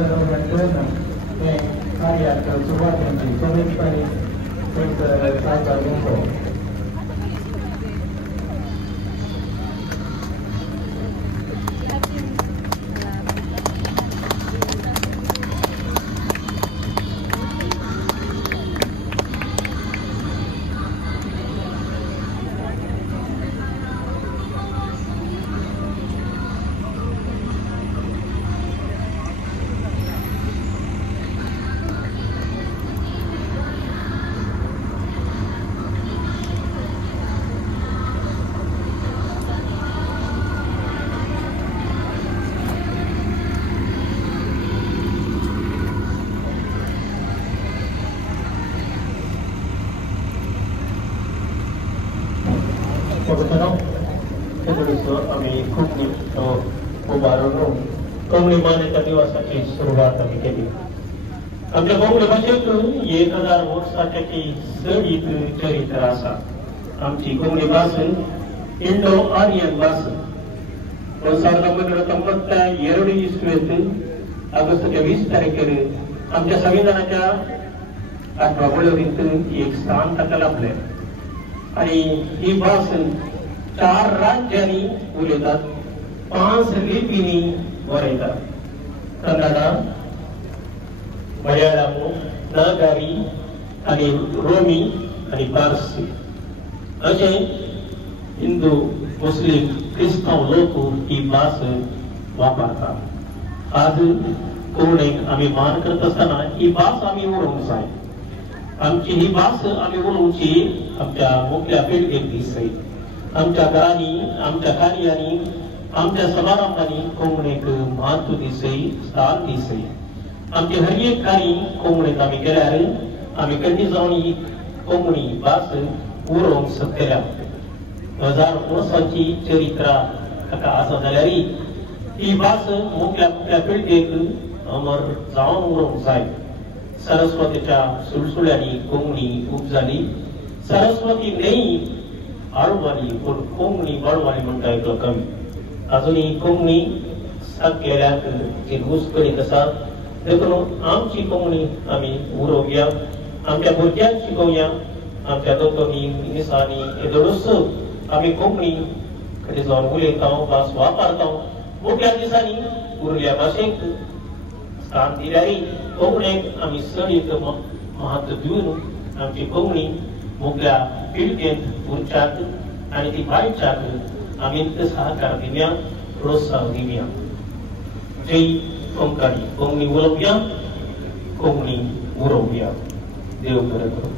म्हणटना ते कार्याक सुरवात केली समीपपणे सहकार घेवचो आम्ही खूप उभारून कोंकणी मान्यता दिवसाची सुरुवात आम्ही केली. आमच्या कोंकणी भाषेक 1000 वर्सांची सडीत चरित्र आसा. आमची कोंकणी भास इंडो आर्यन भास 1992 इसवेत ऑगस्टच्या 20 तारखेर आमच्या संविधानाच्या 8व्या वळेरींत एक स्थान ताका लाभलें आणि ही भास 4 राज्यांनी उलयतात, 5 लिपींनी बरयतात. कन्नडा, मल्याळम, नागारी आणि रोमी आणि पारसी असे हिंदू, मुस्लिम, क्रिस्तांव लोक ही भास वापरतात. आज कोंकणीक आम्ही मान करत असताना ही भास आम्ही उलोवंक जाय. आमची ही भास आम्ही उलोवची आमच्या मुख्या पिळगेक दिसय. आमच्या घरांनी, आमच्या कार्यांनी, आमच्या समारंभांनी कोंकणीक महत्व दिसय, स्थान दिसय. आमची हर एक कार्य कोंकणीत आम्ही केल्यार आम्ही कधी जावन ही कोंकणी भास उलोवंक शकतल्या. 1000 वर्सांची चरित्र ताका आसा जाल्यार ही भास मुख्या पिळगेक अमर जावन उरोवंक जाय. सरस्वतीच्या सुळसुळ्यांनी कोंकणी उपजाली. सरस्वती न्हय आळवाली पण कोंकणी बळवाली म्हणटा ऐकलो कमी. अजूनही कोंकणी केल्याक जे घुसखोरीत आसा देखून आमची कोंकणी आमी उरोवया, आमच्या भुरग्यांक शिकोवया. आमच्या दोतोरनी, मिसांनी येदोळूच आमी कोंकणी कधी जावन उलयता, भास वापरता. मोठ्या दिसांनी उरल्या भाशेक स्थान दिल्यार कोंकणीक आमी सडीत महत्व दिवन आमची कोंकणी मुगल्या पिळगेंत उरच्याक आणि ती वाडच्याक आमी सहकार दिवया, प्रोत्साहन दिवया. जय कोंकणी. कोंकणी उलोवया, कोंकणी उरोवया. देव बरें करूं.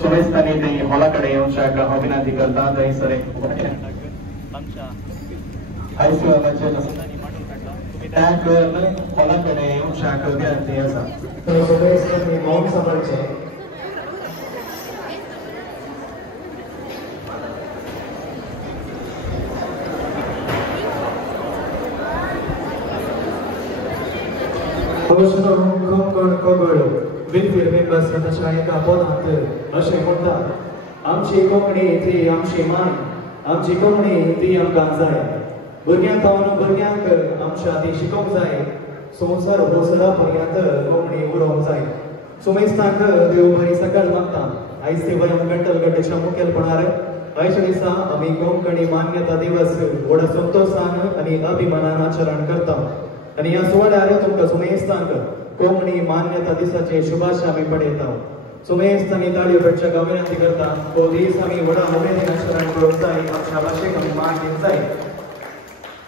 सुमेस्तांनी ते हॉला कडेन येवच्याक हांव विनंती करता. थंयसर त्याक हॉला कडेन येवच्याक विनंती आसा. सुमेस्तांनी मौन सांबाळचें. कोंकण कोगळ विलफेर मेंबर्स ताच्या एका पदांत अशें म्हणटात, आमची कोंकणी ती आमची मान, आमची कोंकणी ती आमकां जाय. भुरग्यांक भुरग्यांक आमच्या ती शिकोवंक जाय. संवसार भोसडा पर्यंत कोंकणी उरोवंक जाय. सुमेस्तांक देव बरी सकाळ मागता. आयज ते बऱ्या मेंटल गटाच्या मुखेलपणान आयच्या दिसा आमी कोंकणी मान्यता दिवस व्हड संतोशान आनी अभिमानान आचरण करता. आणि ह्या सुवाळ्यार तुमकां सुमेस्तांक कोंकणी मान्यता दिसाचे शुभाशय आमी पळयता. सुमेस्तांनी ताळयो पेटच्याक हांव विनंती करता. हो दीस आमी व्हडा उमेदीन आचरण करूंक जाय. आमच्या भाशेक आमी मान दिवंक जाय.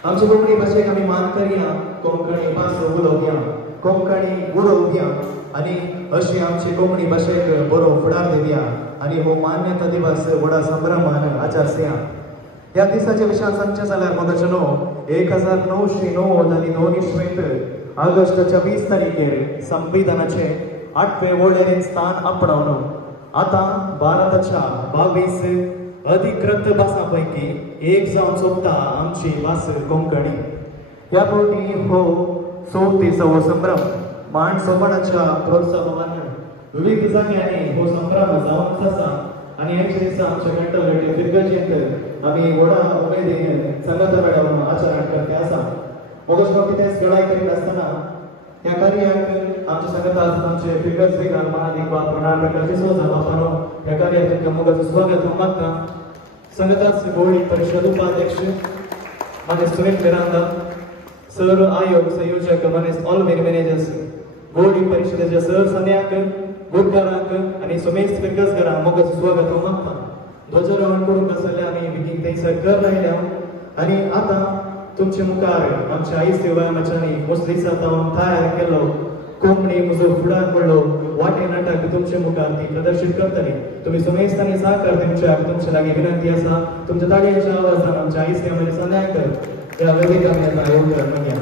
आमच्या कोंकणी भाशेक आमी मान करया, कोंकणी भास उलोवया, कोंकणी उडोवया आनी अशी आमची कोंकणी भाशेक बरो फुडार दिवया आनी हो मान्यता दिवस व्हडा संभ्रमान आचरसया. ह्या दिसाच्या विशयान सांगचें जाल्यार मोगाचें न्हू 1909 जाली 2 इसवेंत ऑगस्टच्या 20 तारखेर संविधानाचे 8वे वळेरींत स्थान आपणावन आतां भारताच्या 22 अधिकृत भासां पैकी एक जावन सोदता आमची भास कोंकणी. ह्या फावटी हो 34वो संभ्रम माणसोपणाच्या प्रोत्साहनान विविध जाग्यांनी हो संभ्रम जावंक आसा. आणि आयच्या दिसा आमच्या मेंटल गटाचे दिग्गजेंत आमी व्हडा उमेदीन संगत मेळोवन आचरण मोगस कितेंच गडाय करीत आसतना ह्या कार्याक आमच्या संगताक आमचे फिल्डर्स वेगार महादेव बाप प्रणाम प्रकाश सोजा बापानो ह्या कार्याक तुमकां मोगाचं स्वागत मागता संगताच गोळी परिषद उपाध्यक्ष माने सुनील मिरांदा सर आयोग संयोजक माने ऑल मॅनेजर्स गोळी परिषदेच्या सर सन्याक गुडकारांक आणि सुमेश स्पीकर्सकारांक मोगाचं स्वागत मागता ध्वजारोहण करून बसले आम्ही मिटिंग थंयसर कर लायल्या आणि आता तुमचे मुखार आमच्या आई सेवामाच्यानी मुसली सातावन तयार केलो कोंकणी मुजो फुडार पडलो वाटे नाटक तुमचे मुखार ती प्रदर्शित करतली तुम्ही सुमेश आणि साकार तुमच्या लागी विनंती आसा तुमच्या ताळयांच्या आवाजान आमच्या आई सेवामाचे सन्याक या वेदिकांनी आता येऊन करण्यात या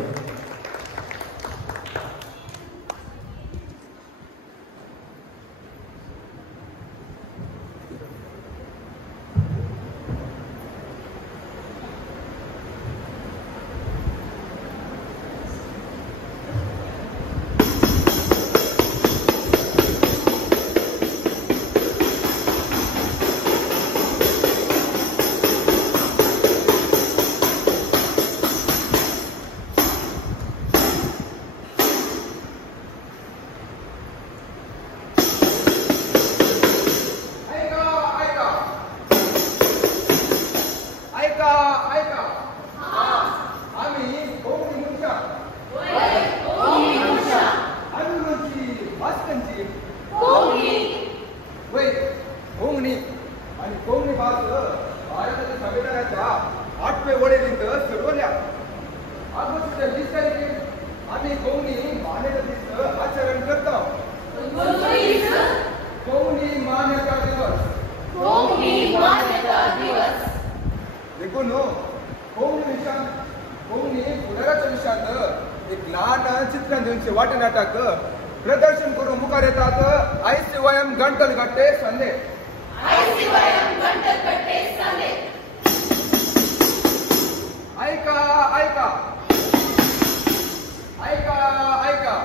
प्रदर्शन करून मुखार येतात आयसीवायएम गंटल गट्टे संदे ऐका ऐका ऐका ऐका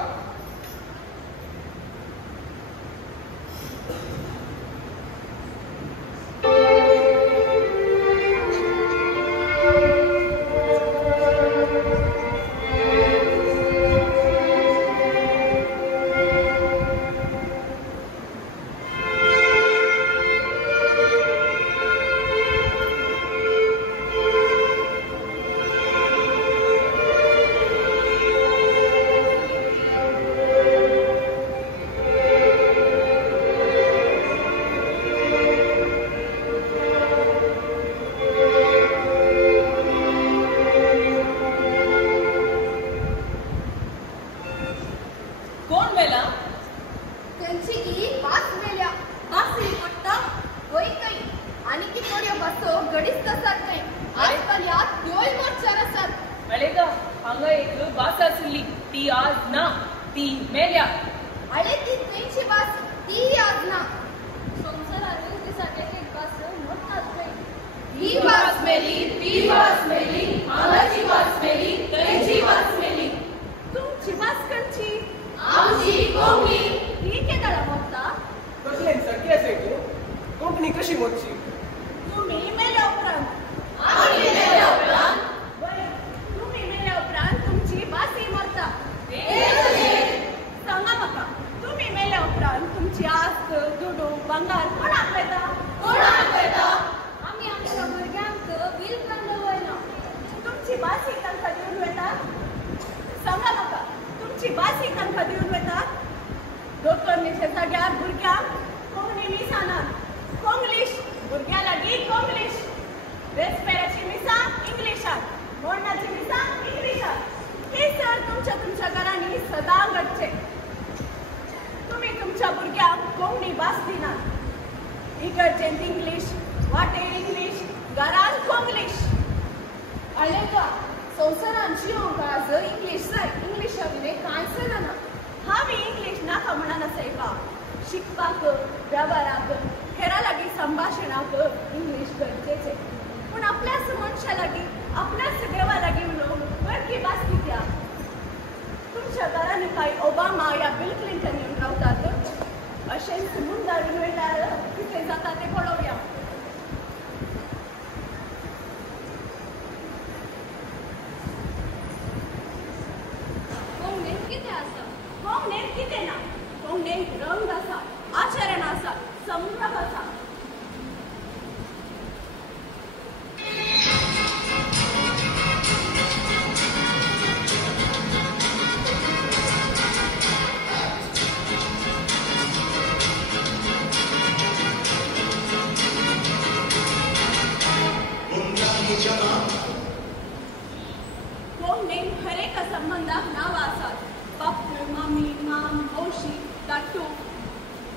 कोंकणीन हरेक संबंधाक नांवां आसात. पप्पू, मम्मी, माम, मौशी, ताट्टू.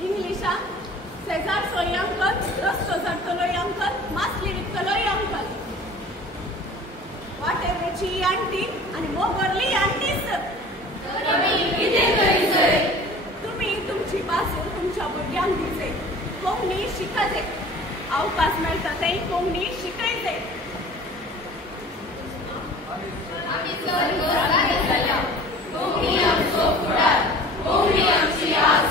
इंग्लिशान शेजारचोय अंकल, रस्तो झडटलोय अंकल, मासली विकतलोय अंकल. वाटेर वेची आंटी आनी मोगरली आंटीच. तुम्ही तुमची भास तुमच्या भुरग्यांक दिवचे. कोंकणी शिकचे. अवकाश मेळटा तेय कोंकणी शिकयचे. कोंकणी आमचो फुडार, कोंकणी आमची आस,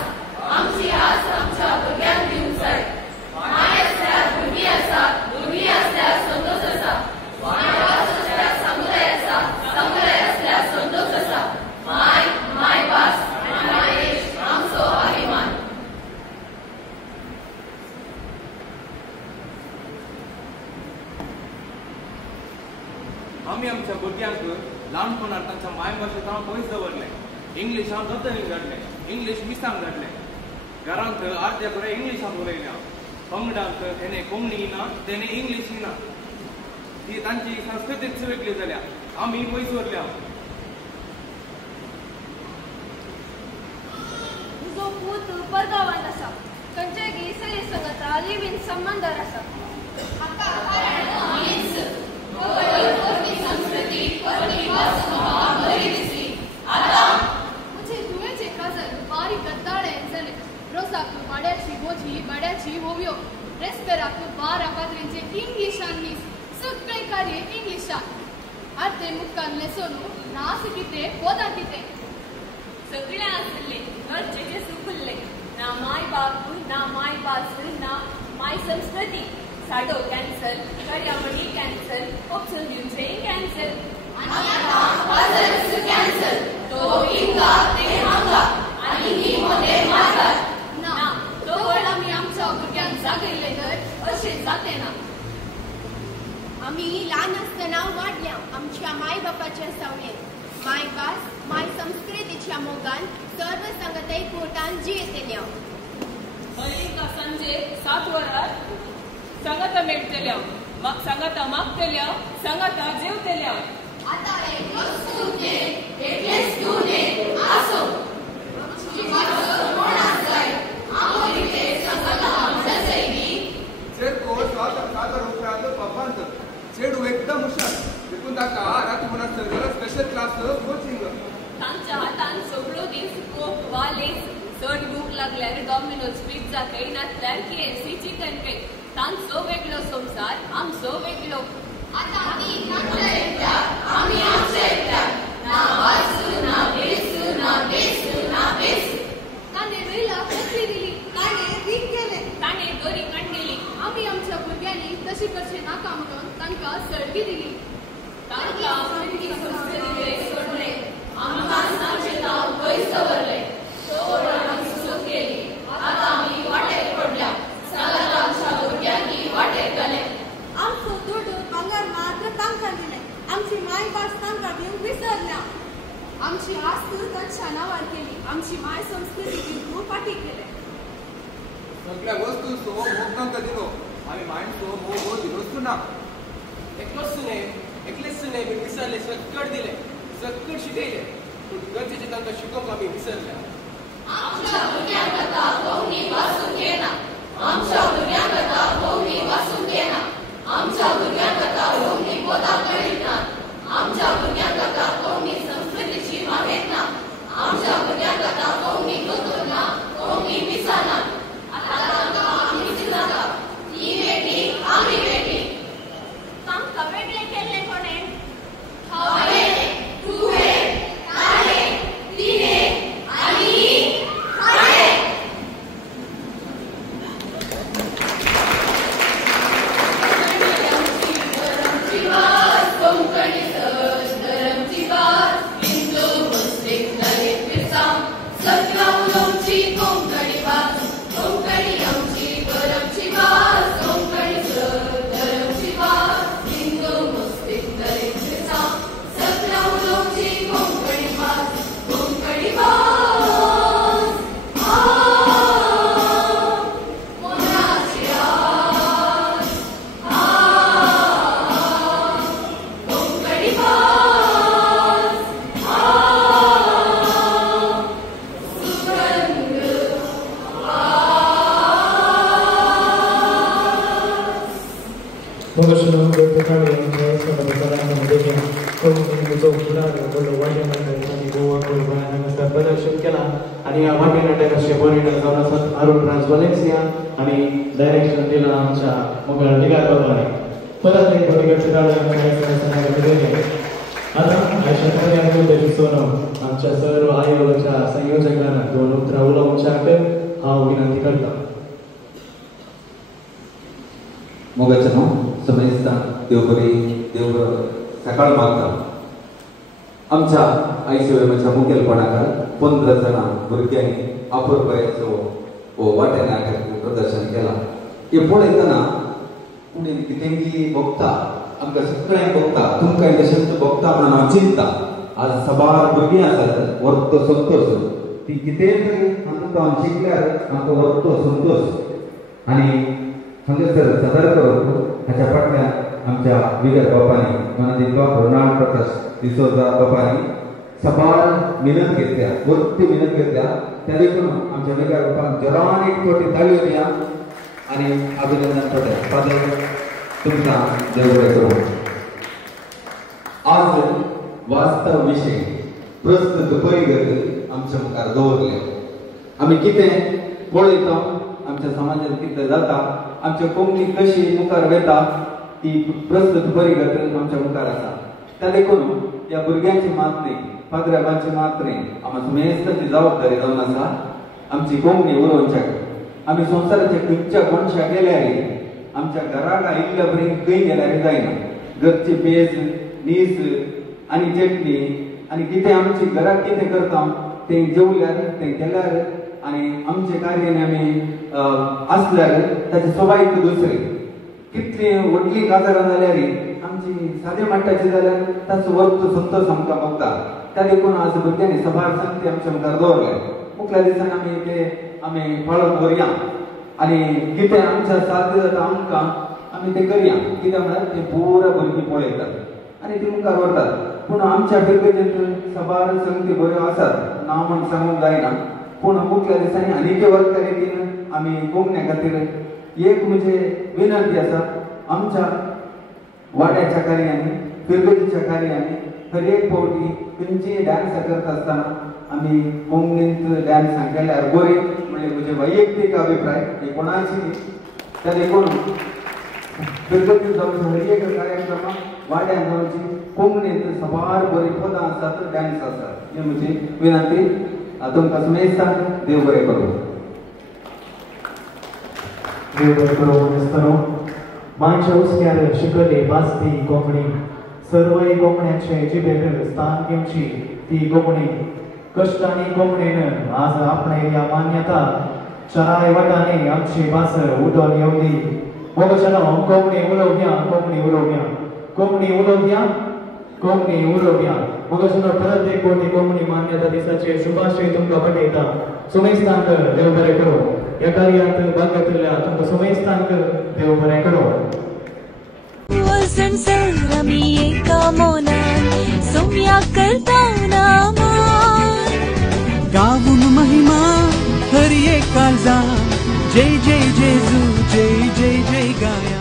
आमची आस आमच्या भुरग्यांक दिवंक जाय. माय आसल्यार भुरगीं आसा, भुरगीं आसल्यार संतोश आसा. मायभास आसल्यार समुदाय आसा, समुदाय आसल्यार संतोश आसा. माय, मायभास, माय देश आमचो अभिमान. आमी आमच्या भुरग्यांक ल्हानपणांत तांच्या मायभाशेंत हांव पयस दवरलें. इंग्लीश हांव दत्तनीक धाडलें, इंग्लीश मिसांक धाडलें. घरांत अर्द्या पुराय इंग्लिशांत उलयलें हांव. पंगडांक तेणे कोंकणी येना, तेणे इंग्लीश येना. ती तांची संस्कृतीच वेगळी जाल्या. आमी पयस उरल्या. तुजो पूत परगांवांत आसा. खंयच्याय सगळे संगता लिव्हीन संबंदार आसा. मुझे दुवेचे काजल बारीक गद्दाळे जाले. रोसाक बाड्याची बोजी, बाड्याची होव्यो. रेस्पेराक बारा पात्रेंचे इंग्लिशान मीस. सगळे कार्य इंग्लिशान. अर्धे मुक्कान लेसोनू नास किते पोदा किते. सगळे आसले घरचे सुकल्ले. ना माय बाप, ना माय भास, ना माय संस्कृती. साडो कॅन्सल, कार्यावळी कॅन्सल, ऑप्शन दिवचे कॅन्सल. कॅन्सल. तो हिंगा ते हांगा आणि ही मध्ये मारतात. ना, तो आम्ही आमच्या भुरग्यांक जागयले तर अशें जाते ना. आम्ही ल्हान आसतना वाडल्या आमच्या माय बापाच्या सवयेन. माय भास, माय संस्कृतीच्या मोगान सर्व संगताय कोर्टान जियेतल्या. मल्लिका संजे 7 वरार संगता मेळटल्या, संगता मागतल्या, संगता जेवतल्या. आता एक वस्तू दे, एकलेच तू दे, आसो. आमची भास कोणाक जाय, आमोरी ते संगता म्हणसैगी. चेडको 7 रुपयाचो पप्पांत. चेडू एकदम हुशार. देखून ताका राती म्हणत सगळं स्पेशल क्लास कोचिंग. तांच्या हातान सगळो दीस कोक वा लेस. चड भूक लागल्यार डॉमिनोज पिझ्झा खाय, नातल्यार KFC चिकन खाय. तांचो वेगळो संसार, आमचो वेगळो. आता आम्ही आमच्या एकट्यार, आम्ही आमच्या एकट्यार. ना वाचू, ना बेसू, ना बेसू, ना बेसू. ताणे वेळा कसली दिली. ताणे रीत केले. ताणे दोरी काडलेली. आम्ही आमच्या भुरग्यांनी तशी कशी नाका म्हणून तांकां सळगी दिली. तांकां आमची संस्कृती सोडले. आमकां तांचें नांव पयस दवरलें. तोरण आमी सुरू केली. आतां आमी वाटेर पडल्या. सगळ्या आमच्या भुरग्यांनी वाटेर घाले. आमचो दूध भांगर मात्र तांकां दिले. आमची माय भास तांकां दिवंक विसरल्या. आमची आस्त तांच्या नांवार केली. आमची माय संस्कृती दिवंक फाटी केले. सगळ्या वस्तू सो मोग तांकां दिलो. आमी मायंडसो मोग दिलोच ना. एकलोच सुने, एकलेच सुने बी विसरले. सगळं दिले, सगळं शिकयले. पूण गरजेचें तांकां शिकोवंक आमी विसरल्या. आमच्या भुरग्यांक आतां कोंकणी वाचूंक येना. आमच्या भुरग्यांक आतां कोंकणी वाचूंक येना. आमच्या भुरग्यांक आतां कोंकणी पोता कळीत ना. आमच्या भुरग्यांक आतां कोंकणी संस्कृतीची मागेत ना. आमच्या भुरग्यांक आतां कोंकणी दोतोर ना, कोंकणी पिसाना. आतां तांकां आमीच नाका. ती वेगळी, आमी वेगळी. तांकां वेगळे केले कोणे. हांवें, तुवें, ताणें, तिणें आनी हाणें. आमची भास कोंकणी सज कोकणीचो फुडार बरो वाटे नाटकांनी गोवा गोंयभरांत हांगासर प्रदर्शन केलां आनी ह्या वाटे नाटकाचे बरयण जावन आसात अरुण राज वलेन्सिया आनी डायरेक्शन दिलां आमच्या मुखार लिगार बाबांनी. परत एक बरोबरचे ताळयो आता आयच्या कार्याक उद्देशून आमच्या सर्व आयोगाच्या संयोजकांना दोन उतरां उलोवच्याक हांव विनंती करतां. मोगाचें समय दिसता देव बरी देव सकाळ मागता. आमच्या आयसीएमच्या मुखेलपणाखाल 15 जाणां भुरग्यांनी अपुरबायेचो वाटे नाटक प्रदर्शन केलां. हे पळयतना पुणे कितेंय भोगता आमकां सगळ्यांक भोगता तुमकां तशेंच भोगता म्हणून हांव चिंता. आज सबार भुरगीं आसात वर्तो संतोष ती कितेंय तरी हातूंत शिकल्यार आमकां वर्तो संतोष आनी हांगासर सादर करप हाच्या फाटल्यान आमच्या विगर बापांनी मनादितवा रोनाल्ड प्रकाश डिसोजा बापांनी सबार मेहनत घेतल्या वर्ती मेहनत घेतल्या. त्या देखून आमच्या विगर बापाक जरान एक कोटी ताळयो दिया आनी अभिनंदन करता. फादर तुमकां देव बरें करूं. आज वास्तव विशय प्रस्तुत परिगत आमच्या मुखार दवरले. आमी कितें पळयता आमच्या समाजात कितें जाता आमच्या कोंकणी कशी मुखार वता ती प्रस्तुत परिगत आमच्या मुखार आसा. त्या देखून ह्या भुरग्यांची मात न्ही फादराबांची मात न्ही आमच्या मेस्ताची जबाबदारी जावन आसा आमची कोंकणी उलोवच्याक. आमी संवसाराच्या खंयच्या कोणशाक गेल्यार आमच्या घराक आयिल्ल्या बरी खंय गेल्यार जायना. घरची पेज नीस आनी चटणी आनी कितें आमची घराक कितें करता तें जेवल्यार तें केल्यार आनी आमचे कार्यान आमी आसल्यार ताची सोबायक दुसरी. कितली व्हडली काजारां जाल्यार आमची सादे माट्टाची जाल्यार ताचो वर्त संतोष आमकां भोगता. त्या देखून आज भुरग्यांनी सबार सांगती आमच्या मुखार दवरले. मुखल्या दिसान आमी पळोवन व्हरया आनी कितें आमच्या साध्य जाता आमकां आमी तें करया. कित्याक म्हळ्यार ते पुरा भुरगीं पळयतात आनी ती मुखार व्हरतात. पूण आमच्या फिरकेचेर सबार संगती बऱ्यो आसात ना म्हण सांगूंक जायना. पूण मुखल्या दिसांनी आनीक वर्ग रितीन आमी कोंकण्या खातीर एक म्हणजे विनंती आसा आमच्या वाड्याच्या कार्यांनी फिरगतीच्या कार्यांनी हर एक फावटी खंयचीय डान्स करता आसतना आमी कोंकणींत डान्स केल्यार बरी म्हणजे म्हजे वैयक्तीक अभिप्राय हे कोणाची न्ही. त्या देखून फिरगती जावची हर एक कार्यक्रमाक वाड्यान जावची कोंकणींत सबार बरी पदां आसात डान्स आसात ही म्हजी विनंती. तुमकां सुमेस्ता देव बरें करूं. देव बरें करूं. मेस्तानो मानशा उसक्यार शिकले बासती कोंकणी सर्वय कोंकण्याचे जिबेर स्थान घेवची ती कोंकणी. कश्टांनी कोंकणीन आज आपणेल्या मान्यता चराय वाटांनी आमची भास उडोवन येवली. मोगचनो कोंकणी उलोवया कोंकणी उलोवया कोंकणी उलोवया कोंकणी उलोवया. मोगचनो परत एक कोटी कोंकणी मान्यता दिसाचे शुभाशय तुमकां पटयता. सुमेस्तांक देव बरें करूं. ह्या कार्यांत भाग घेतलेल्या तुमकां सुमेस्तांक देव बरें करूं. आमी एका मोनान सोम्या करताना गावून महिमा हर एक काळजा जय जय जेजू जय जय जय गाया.